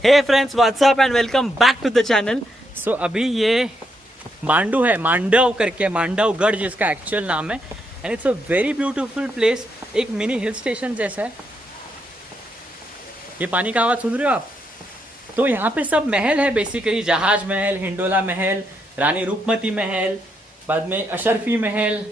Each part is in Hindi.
Hey friends, what's up and welcome back to the channel. So अभी ये मांडू है, मांडव करके, मांडवगढ़ जिसका एक्चुअल नाम है। And it's a very beautiful place, एक मिनी हिल स्टेशन जैसा है। ये पानी का आवाज़ सुन रहे हो आप? तो यहाँ पे सब महल है बेसिकली, जहाज महल, हिंडोला महल, रानी रूपमती महल, बाद में अशरफी महल,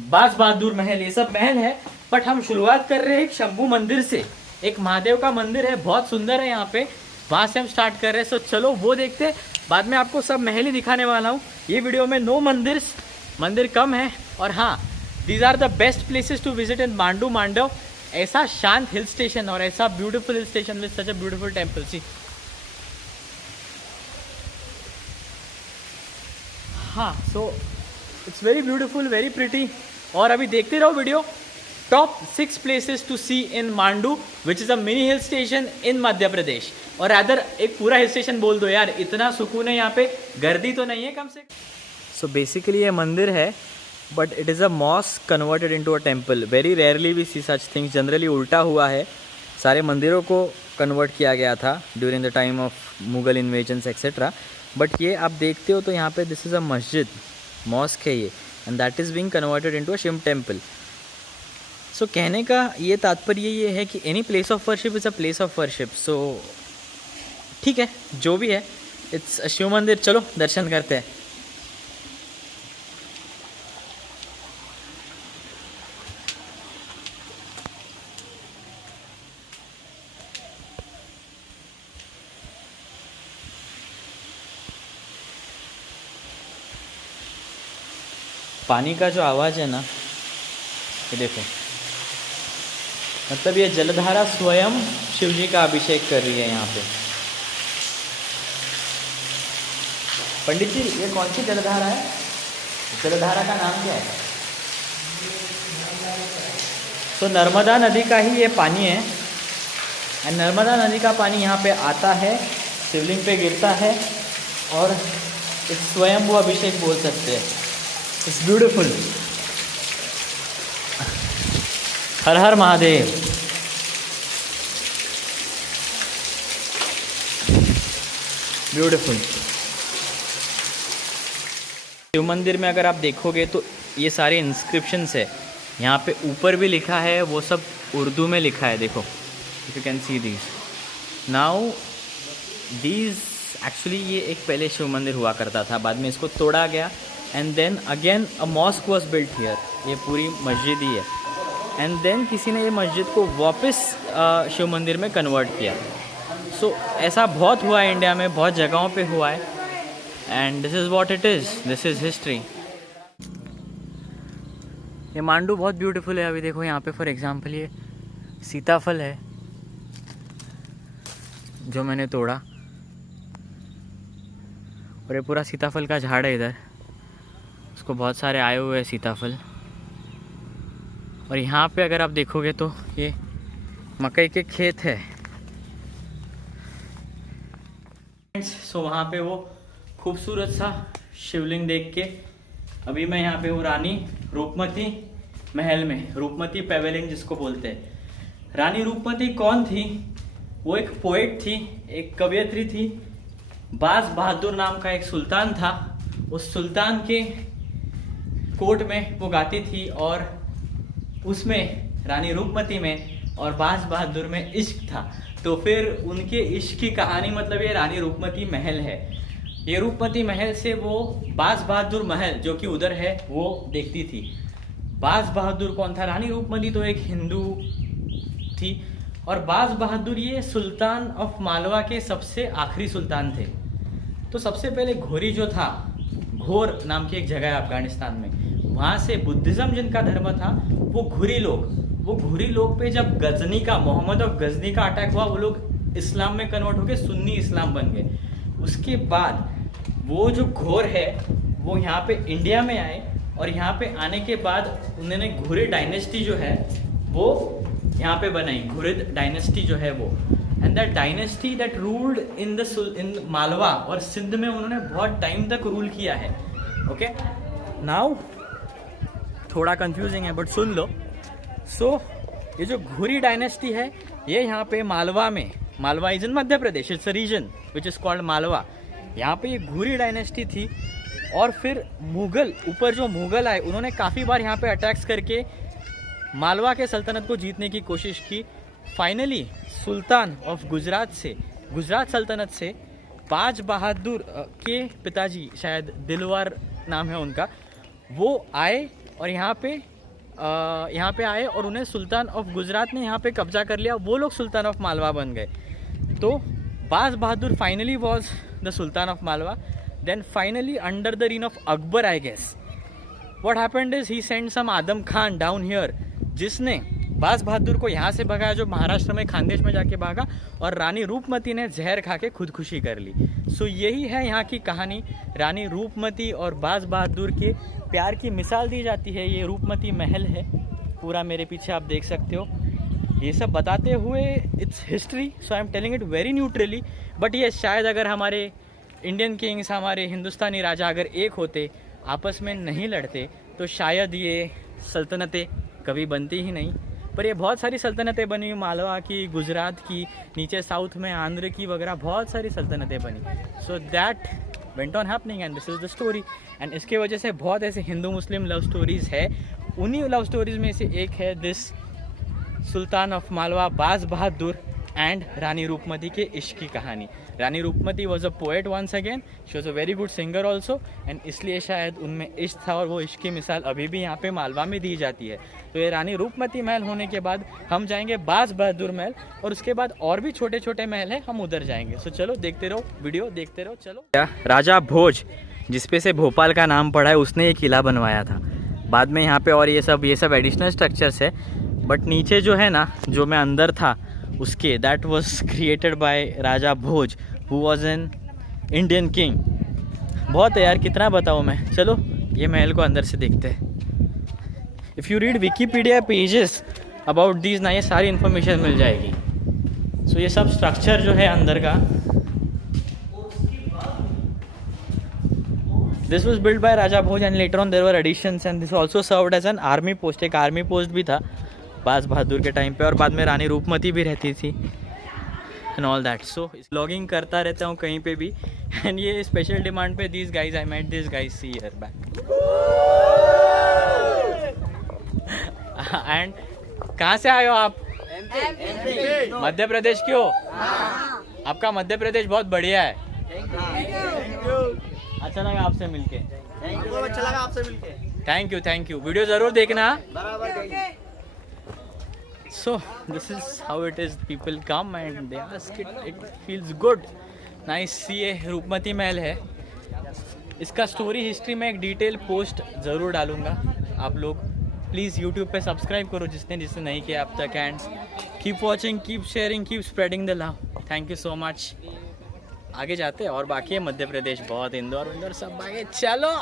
बाज बहादुर महल, ये सब महल है। बट हम शुरुआत कर रहे हैं एक शंभू मंदिर से। एक महादेव का मंदिर है, बहुत सुंदर है यहाँ पे, वहाँ से हम स्टार्ट कर रहे हैं। सो चलो वो देखते हैं, बाद में आपको सब महल ही दिखाने वाला हूँ। ये वीडियो में नो मंदिर कम है। और हाँ, these are the best places to visit in Mandav. ऐसा शांत हिल स्टेशन और ऐसा beautiful hill station with such a beautiful temple. See, हाँ, so it's very beautiful, very pretty. और अभी देखते रहो video. Top 6 places to see in Mandu, which is a mini hill station in Madhya Pradesh. और अदर एक पूरा हिल स्टेशन बोल दो यार, इतना सुकून है यहाँ पे, गर्दी तो नहीं है कम से। सो बेसिकली ये मंदिर है, but it is a mosque converted into a temple. Very rarely we see such things. Generally उल्टा हुआ है, सारे मंदिरों को कन्वर्ट किया गया था during the time of Mughal invasions etcetera. But ये आप देखते हो तो यहाँ पे दिस इज़ अ मस्जिद, मॉस्क है ये, and that is being converted into a Shiv temple. So कहने का ये तात्पर्य ये है कि any place of worship is a place of worship. So ठीक है, जो भी है, इट्स शिव मंदिर। चलो दर्शन करते हैं। पानी का जो आवाज़ है ना, ये देखो, मतलब ये जलधारा स्वयं शिव जी का अभिषेक कर रही है यहाँ पे। पंडित जी, ये कौन सी जलधारा है? जलधारा का नाम क्या है? तो नर्मदा नदी का ही ये पानी है। एंड नर्मदा नदी का पानी यहाँ पे आता है, शिवलिंग पे गिरता है, और इस स्वयं वो अभिषेक बोल सकते हैं। It's beautiful. हर हर महादेव। ब्यूटीफुल। शिव मंदिर में अगर आप देखोगे तो ये सारे इंस्क्रिप्शंस है। यहाँ पे ऊपर भी लिखा है, वो सब उर्दू में लिखा है, देखो, if you can see these now. These actually ये एक पहले शिव मंदिर हुआ करता था, बाद में इसको तोड़ा गया, and then again a mosque was built here. ये पूरी मस्जिद ही है। एंड देन किसी ने ये मस्जिद को वापस शिव मंदिर में कन्वर्ट किया। सो ऐसा बहुत हुआ है इंडिया में, बहुत जगहों पे हुआ है। And this is what it is, this is history. ये मांडू बहुत ब्यूटीफुल है। अभी देखो यहाँ पे फॉर एग्जांपल ये सीताफल है जो मैंने तोड़ा, और ये पूरा सीताफल का झाड़ है इधर, उसको बहुत सारे आए हुए हैं सीताफल। और यहाँ पे अगर आप देखोगे तो ये मकई के खेत है। सो वहाँ पे वो खूबसूरत सा शिवलिंग देख के अभी मैं यहाँ पे हूँ रानी रूपमती महल में, रूपमती पैवेलियन जिसको बोलते हैं। रानी रूपमती कौन थी? वो एक पोएट थी, एक कवयित्री थी। बाज बहादुर नाम का एक सुल्तान था, उस सुल्तान के कोर्ट में वो गाती थी, और उसमें रानी रूपमती में और बाज बहादुर में इश्क था। तो फिर उनके इश्क की कहानी, मतलब ये रानी रूपमती महल है। ये रूपमती महल से वो बाज बहादुर महल जो कि उधर है वो देखती थी। बाज बहादुर कौन था? रानी रूपमती तो एक हिंदू थी, और बाज बहादुर ये सुल्तान ऑफ मालवा के सबसे आखिरी सुल्तान थे। तो सबसे पहले घोरी जो था, घोर नाम की एक जगह है अफगानिस्तान में, वहाँ से बुद्धिज़्म जिनका धर्म था वो घुरी लोग पे जब गजनी का, मोहम्मद ऑफ गजनी का अटैक हुआ, वो लोग इस्लाम में कन्वर्ट होकर सुन्नी इस्लाम बन गए। उसके बाद वो जो घोर है वो यहाँ पे इंडिया में आए, और यहाँ पे आने के बाद उन्होंने घुरी डायनेस्टी जो है वो यहाँ पे बनाई, घुरिद डायनेस्टी जो है वो। And that dynasty that ruled इन मालवा और सिंध में उन्होंने बहुत टाइम तक रूल किया है। ओके, नाउ थोड़ा कंफ्यूजिंग है बट सुन लो। सो ये जो घुरी डायनेस्टी है ये यहाँ पे मालवा में Malwa is in Madhya Pradesh, it's a region which is called Malwa. यहाँ पे ये घुरी डायनेस्टी थी और फिर मुग़ल, ऊपर जो मुग़ल आए उन्होंने काफ़ी बार यहाँ पे अटैक्स करके मालवा के सल्तनत को जीतने की कोशिश की। फाइनली सुल्तान ऑफ गुजरात से, गुजरात सल्तनत से बाज बहादुर के पिताजी, शायद दिलवार नाम है उनका, वो आए और यहाँ पे आए और उन्हें सुल्तान ऑफ गुजरात ने यहाँ पे कब्जा कर लिया। वो लोग सुल्तान ऑफ मालवा बन गए। तो Baz Bahadur finally was the sultan of Malwa. Then finally under the reign of Akbar I guess what happened is he send some Adham Khan down here, जिसने बाज बहादुर को यहाँ से भगाया, जो महाराष्ट्र में खानदेश में जाके भागा, और रानी रूपमती ने जहर खा के खुदकुशी कर ली। सो यही है यहाँ की कहानी। रानी रूपमती और बाज बहादुर के प्यार की मिसाल दी जाती है। ये रूपमती महल है पूरा, मेरे पीछे आप देख सकते हो। ये सब बताते हुए it's history, so I am telling it very neutrally. But ये शायद अगर हमारे इंडियन किंग्स, हमारे हिंदुस्तानी राजा अगर एक होते, आपस में नहीं लड़ते, तो शायद ये सल्तनतें कभी बनती ही नहीं। पर ये बहुत सारी सल्तनतें बनी, मालवा की, गुजरात की, नीचे साउथ में आंध्र की वगैरह बहुत सारी सल्तनतें बनी। So that went on happening and this is the story. And इसके वजह से बहुत ऐसे हिंदू मुस्लिम लव स्टोरीज़ है। उन्हीं लव स्टोरीज़ में से एक है दिस सुल्तान ऑफ मालवा बाज बहादुर एंड रानी रूपमती के इश्क की कहानी। Rani Roopmati was a poet once again, she was a very good singer also, and इसलिए शायद उनमें इश्क था और वो इश्क की मिसाल अभी भी यहाँ पे मालवा में दी जाती है। तो ये रानी रूपमती महल होने के बाद हम जाएंगे बाज बहादुर महल, और उसके बाद और भी छोटे छोटे महल हैं, हम उधर जाएंगे। सो चलो देखते रहो, वीडियो देखते रहो। चलो, राजा भोज, जिसपे से भोपाल का नाम पड़ा है, उसने ये किला बनवाया था। बाद में यहाँ पे और ये सब एडिशनल स्ट्रक्चर्स है। बट नीचे जो है ना, जो मैं अंदर था उसके, that was created by Raja Bhoj who was an Indian king. बहुत है यार, कितना बताऊँ मैं। चलो ये महल को अंदर से देखते हैं। If you read Wikipedia pages about these ना, ये सारी इन्फॉर्मेशन मिल जाएगी। सो ये सब स्ट्रक्चर जो है अंदर का, this was build by Raja Bhoj and later on there were additions and this also served as an army post. एक आर्मी पोस्ट भी था बाज बहादुर के टाइम पे, और बाद में रानी रूपमती भी रहती थी and all that. So blogging करता रहता हूँ कहीं पे भी, एंड ये स्पेशल डिमांड पे these guys, I met this guys see here back. And कहाँ से आए हो आप? मध्य प्रदेश के हो? आपका मध्य प्रदेश बहुत बढ़िया है। अच्छा लगा आपसे मिलके। अच्छा लगा आपसे मिलके। Thank you. वीडियो जरूर देखना। So this is how it is. People come and they ask it. It feels good, nice. ये रूपमती महल है। इसका स्टोरी हिस्ट्री में एक डिटेल पोस्ट ज़रूर डालूंगा। आप लोग प्लीज़ यूट्यूब पे सब्सक्राइब करो जिसने नहीं किया अब तक, and keep watching, keep sharing, keep spreading the love. Thank you so much. आगे जाते हैं, और बाकी है मध्य प्रदेश बहुत, इंदौर सब आगे। चलो,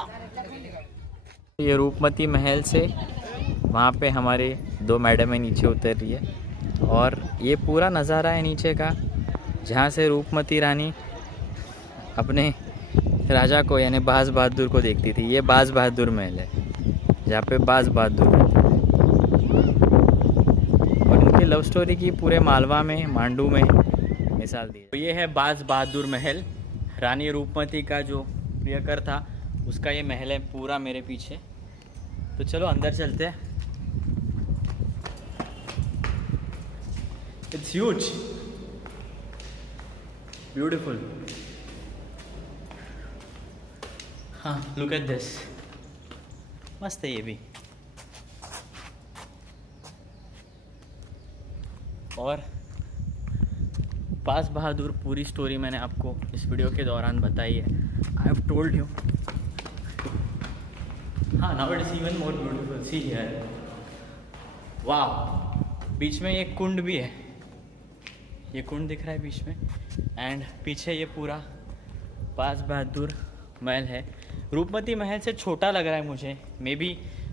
ये रूपमती महल से वहाँ पे हमारे 2 मैडमें नीचे उतर रही है, और ये पूरा नज़ारा है नीचे का, जहाँ से रूपमती रानी अपने राजा को यानी बाज बहादुर को देखती थी। ये बाज बहादुर महल है जहाँ पे बाज बहादुर रहते थे, और इनकी लव स्टोरी की पूरे मालवा में, मांडू में मिसाल दी। तो ये है बाज बहादुर महल, रानी रूपमती का जो प्रियकर था उसका ये महल है पूरा मेरे पीछे। तो चलो अंदर चलते हैं। It's huge, beautiful. हाँ, look at this. मस्त है ये भी। और बाज बहादुर पूरी स्टोरी मैंने आपको इस वीडियो के दौरान बताई है। I have told you. हाँ, now it is even more beautiful. See here. Wow. बीच में एक कुंड भी है, ये कुंड दिख रहा है बीच में, एंड पीछे ये पूरा बाज बहादुर महल है। रूपमती महल से छोटा लग रहा है मुझे, मे बी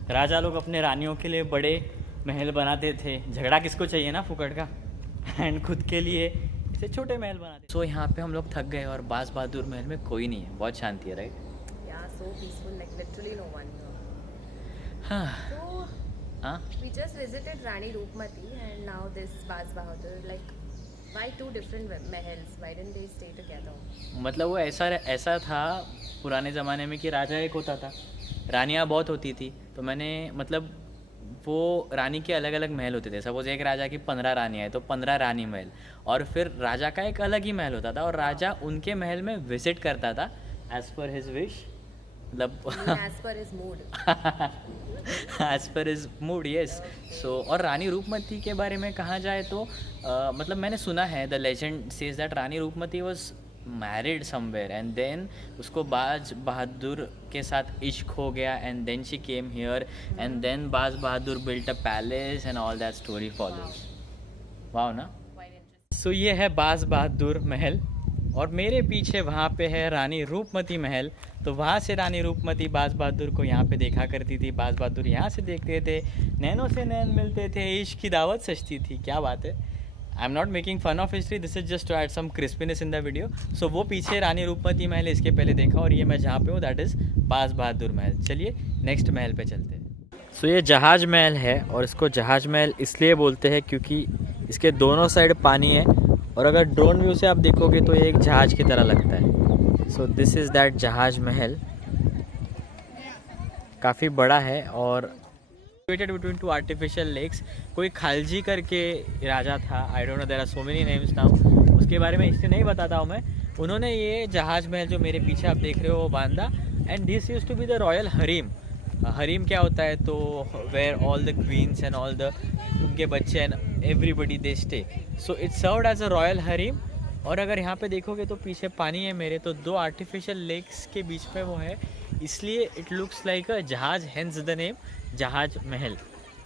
राजा लोग अपने रानियों के लिए बड़े महल बनाते थे, झगड़ा किसको चाहिए ना फुकड़ का, एंड खुद के लिए इसे छोटे महल बनाते। सो यहाँ पे हम लोग थक गए, और बाज बहादुर महल में कोई नहीं है, बहुत शांति है, right? We just visited Rani Roopmati and now this Baz Bahadur. Like, Why two different mahals? Why didn't they stay together? मतलब वो ऐसा था पुराने ज़माने में कि राजा एक होता था, रानियाँ बहुत होती थी। तो मैंने मतलब वो रानी के अलग अलग महल होते थे। सपोज एक राजा की 15 रानियाँ हैं तो 15 रानी महल, और फिर राजा का एक अलग ही महल होता था और राजा उनके महल में विजिट करता था एज पर हिज विश, मतलब As per his mood. As per his mood, yes. So और रानी रूपमती के बारे में कहा जाए तो मतलब मैंने सुना है, the legend says that Rani Roopmati was married somewhere and then उसको बाज बहादुर के साथ इश्क हो गया and then she came here and then Baz Bahadur built a palace and all that story follows. Wow ना। Quite interesting. सो ये है बाज बहादुर महल और मेरे पीछे वहाँ पे है रानी रूपमती महल। तो वहाँ से रानी रूपमती बाज बहादुर को यहाँ पे देखा करती थी, बाज बहादुर यहाँ से देखते थे, नैनों से नैन मिलते थे, इश्क की दावत सजती थी। क्या बात है। I am not making fun of history, this is just to add some crispiness in the video. So वो पीछे रानी रूपमती महल इसके पहले देखा और ये मैं जहाँ पे हूँ दैट इज़ बाज बहादुर महल। चलिए नेक्स्ट महल पे चलते हैं। सो ये जहाज महल है और इसको जहाज महल इसलिए बोलते हैं क्योंकि इसके दोनों साइड पानी है और अगर ड्रोन व्यू से आप देखोगे तो ये एक जहाज की तरह लगता है। सो दिस इज़ दैट जहाज महल, काफ़ी बड़ा है और situated between two artificial lakes. कोई खालजी करके राजा था, I don't know, there are so many names now, उसके बारे में इसलिए नहीं बताता हूँ मैं। उन्होंने ये जहाज महल जो मेरे पीछे आप देख रहे हो वो बांधा and this used to be the royal harem. Harem क्या होता है तो where all the queens and all the उनके बच्चे and everybody they stay. So it's served as a royal harem. और अगर यहाँ पे देखोगे तो पीछे पानी है मेरे, तो दो आर्टिफिशियल लेक्स के बीच में वो है, इसलिए इट लुक्स लाइक अ जहाज, हेंस द नेम जहाज महल।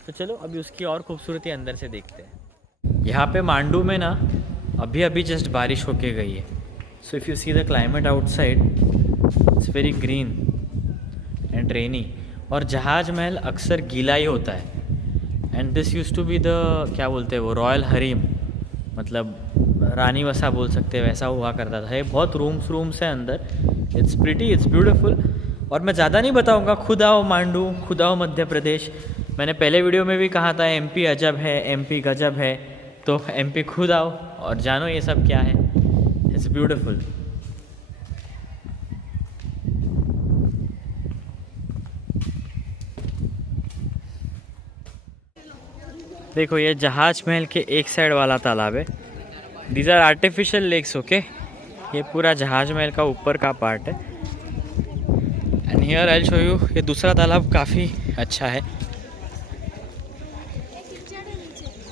तो चलो अभी उसकी और खूबसूरती अंदर से देखते हैं। यहाँ पे मांडू में ना अभी अभी जस्ट बारिश होके गई है। So if you see the climate outside it's very green and rainy. और जहाज महल अक्सर गीला ही होता है and this use to be the क्या बोलते हैं वो रॉयल हरीम, मतलब रानी वसा बोल सकते हैं, वैसा हुआ करता था। ये बहुत रूम्स है अंदर, इट्स प्रिटी, इट्स ब्यूटीफुल। और मैं ज़्यादा नहीं बताऊंगा, खुद आओ मांडू, खुद आओ मध्य प्रदेश। मैंने पहले वीडियो में भी कहा था एमपी अजब है, एमपी गजब है, तो एमपी खुद आओ और जानो ये सब क्या है। It's beautiful. देखो ये जहाज महल के एक साइड वाला तालाब है, these are artificial lakes, okay. ये पूरा जहाज महल का ऊपर का पार्ट है and here I will show you ये दूसरा तालाब काफ़ी अच्छा है।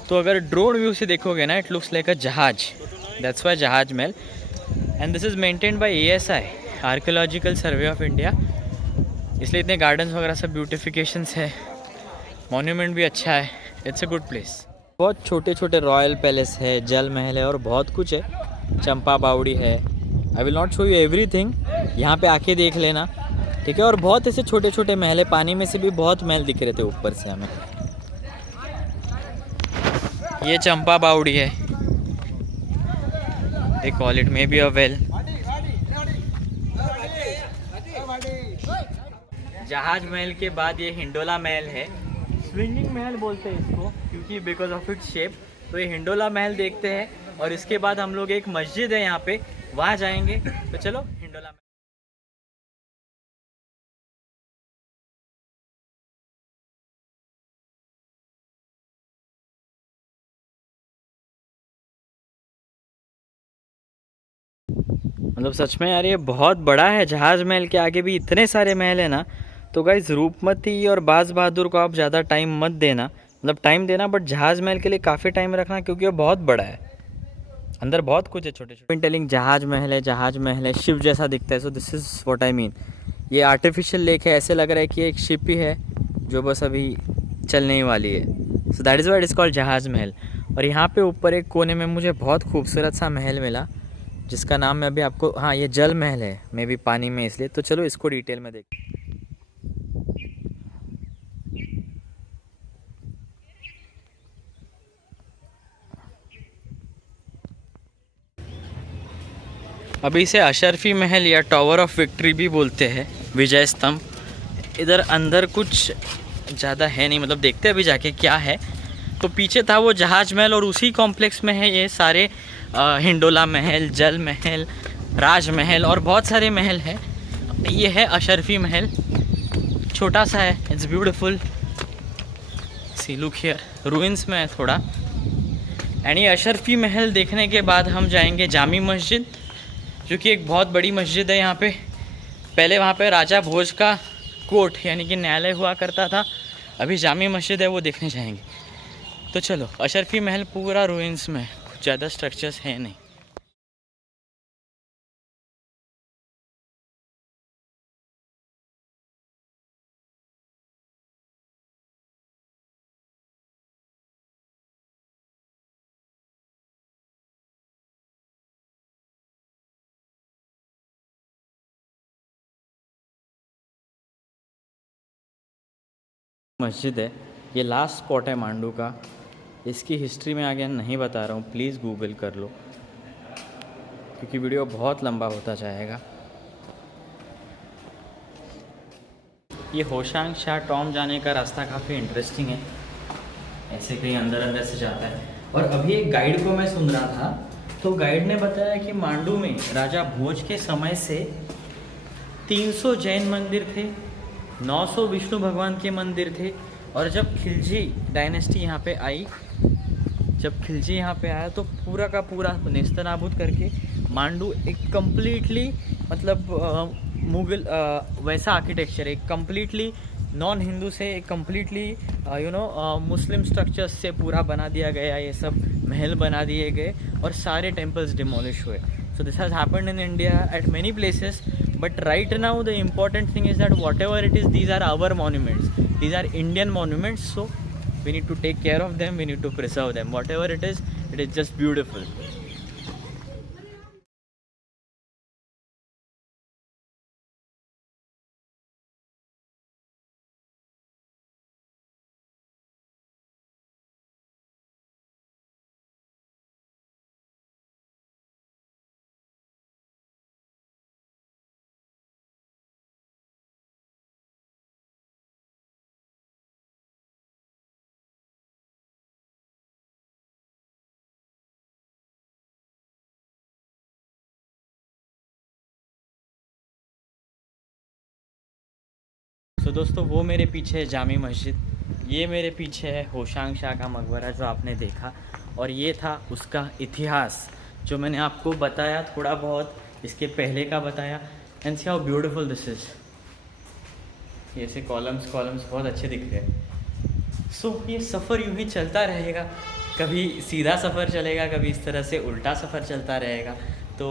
तो अगर ड्रोन व्यू से देखोगे ना इट लुक्स लाइक अ जहाज, दैट्स वाई जहाज महल and this is maintained by ASI, archaeological survey of India, इसलिए इतने गार्डन्स वगैरह सब ब्यूटिफिकेशंस है, मॉन्यूमेंट भी अच्छा है, इट्स अ गुड प्लेस। बहुत छोटे छोटे रॉयल पैलेस है, जल महल है और बहुत कुछ है, चंपा बावड़ी है। I will not show you everything, यहाँ पे आके देख लेना, ठीक है। और बहुत ऐसे छोटे छोटे महल है, पानी में से भी बहुत महल दिख रहे थे ऊपर से हमें। ये चंपा बावड़ी है, they call it may be a well. जहाज महल के बाद ये हिंडोला महल है, स्विंगिंग महल बोलते हैं इसको क्योंकि बिकॉज ऑफ इट्स शेप। तो ये हिंडोला महल देखते हैं और इसके बाद हम लोग एक मस्जिद है यहाँ पे, वहाँ जाएंगे। तो चलो हिंडोला महल। मतलब सच में यार ये बहुत बड़ा है, जहाज महल के आगे भी इतने सारे महल है ना। तो गाइज रूपमती और बाज बहादुर को आप ज़्यादा टाइम मत देना, मतलब टाइम देना बट जहाज महल के लिए काफ़ी टाइम रखना क्योंकि वो बहुत बड़ा है, अंदर बहुत कुछ है छोटे छोटे। टेलिंग जहाज महल है, जहाज महल है, शिप जैसा दिखता है। So this is what I mean. ये आर्टिफिशियल लेक है, ऐसे लग रहा है कि एक शिप ही है जो बस अभी चलने ही वाली है। So that is what is called जहाज महल। और यहाँ पे ऊपर एक कोने में मुझे बहुत खूबसूरत सा महल मिला जिसका नाम मैं अभी आपको, हाँ ये जल महल है, मे भी पानी में इसलिए। तो चलो इसको डिटेल में देख। अभी इसे अशरफी महल या टावर ऑफ विक्ट्री भी बोलते हैं, विजय स्तंभ। इधर अंदर कुछ ज़्यादा है नहीं, मतलब देखते हैं अभी जाके क्या है। तो पीछे था वो जहाज महल और उसी कॉम्प्लेक्स में है ये सारे हिंडोला महल, जल महल, राजमहल और बहुत सारे महल हैं। ये है अशरफी महल, छोटा सा है, it's beautiful. See look here, ruins में है थोड़ा। एंड ये अशरफी महल देखने के बाद हम जाएंगे जामी मस्जिद, जो कि एक बहुत बड़ी मस्जिद है यहाँ पे। पहले वहाँ पे राजा भोज का कोर्ट यानी कि न्यायालय हुआ करता था, अभी जामी मस्जिद है वो देखने जाएंगे। तो चलो, अशरफी महल पूरा रूइंस में, कुछ ज़्यादा स्ट्रक्चर्स हैं नहीं। मस्जिद है, ये लास्ट स्पॉट है मांडू का। इसकी हिस्ट्री में आगे नहीं बता रहा हूँ, प्लीज़ गूगल कर लो क्योंकि वीडियो बहुत लंबा होता जाएगा। ये होशांग शाह टॉम जाने का रास्ता काफ़ी इंटरेस्टिंग है, ऐसे कहीं अंदर अंदर से जाता है। और अभी एक गाइड को मैं सुन रहा था, तो गाइड ने बताया कि मांडू में राजा भोज के समय से 300 जैन मंदिर थे, 900 विष्णु भगवान के मंदिर थे। और जब खिलजी डायनेस्टी यहाँ पे आई, जब खिलजी यहाँ पे आया तो पूरा का पूरा नेस्तनाबूद करके मांडू एक कम्प्लीटली, मतलब मुगल वैसा आर्किटेक्चर, एक कम्प्लीटली नॉन हिंदू से एक कम्प्लीटली मुस्लिम स्ट्रक्चर्स से पूरा बना दिया गया। ये सब महल बना दिए गए और सारे टेम्पल्स डिमोलिश हुए। So this has happened in India at many places, but right now the important thing is that whatever it is, these are our monuments. These are Indian monuments, so we need to take care of them, we need to preserve them. Whatever it is just beautiful. तो दोस्तों, वो मेरे पीछे है जामी मस्जिद, ये मेरे पीछे है होशांग शाह का मकबरा जो आपने देखा, और ये था उसका इतिहास जो मैंने आपको बताया, थोड़ा बहुत इसके पहले का बताया। And see how beautiful this is. ये ऐसे कॉलम्स बहुत अच्छे दिख रहे हैं। सो ये सफ़र यूँ ही चलता रहेगा, कभी सीधा सफ़र चलेगा, कभी इस तरह से उल्टा सफ़र चलता रहेगा। तो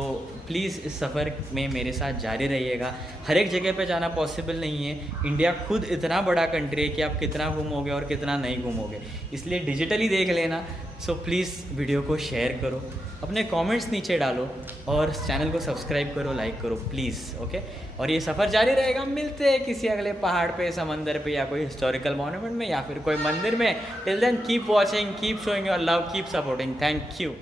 प्लीज़ इस सफ़र में मेरे साथ जारी रहिएगा। हर एक जगह पे जाना पॉसिबल नहीं है, इंडिया खुद इतना बड़ा कंट्री है कि आप कितना घूमोगे और कितना नहीं घूमोगे, इसलिए डिजिटली देख लेना। सो प्लीज़ वीडियो को शेयर करो, अपने कमेंट्स नीचे डालो और चैनल को सब्सक्राइब करो, लाइक करो प्लीज़, ओके। और ये सफ़र जारी रहेगा, मिलते हैं किसी अगले पहाड़ पे, समंदर पे, या कोई हिस्टोरिकल मॉन्यूमेंट में, या फिर कोई मंदिर में। Till then keep watching, keep showing your love, keep supporting. Thank you.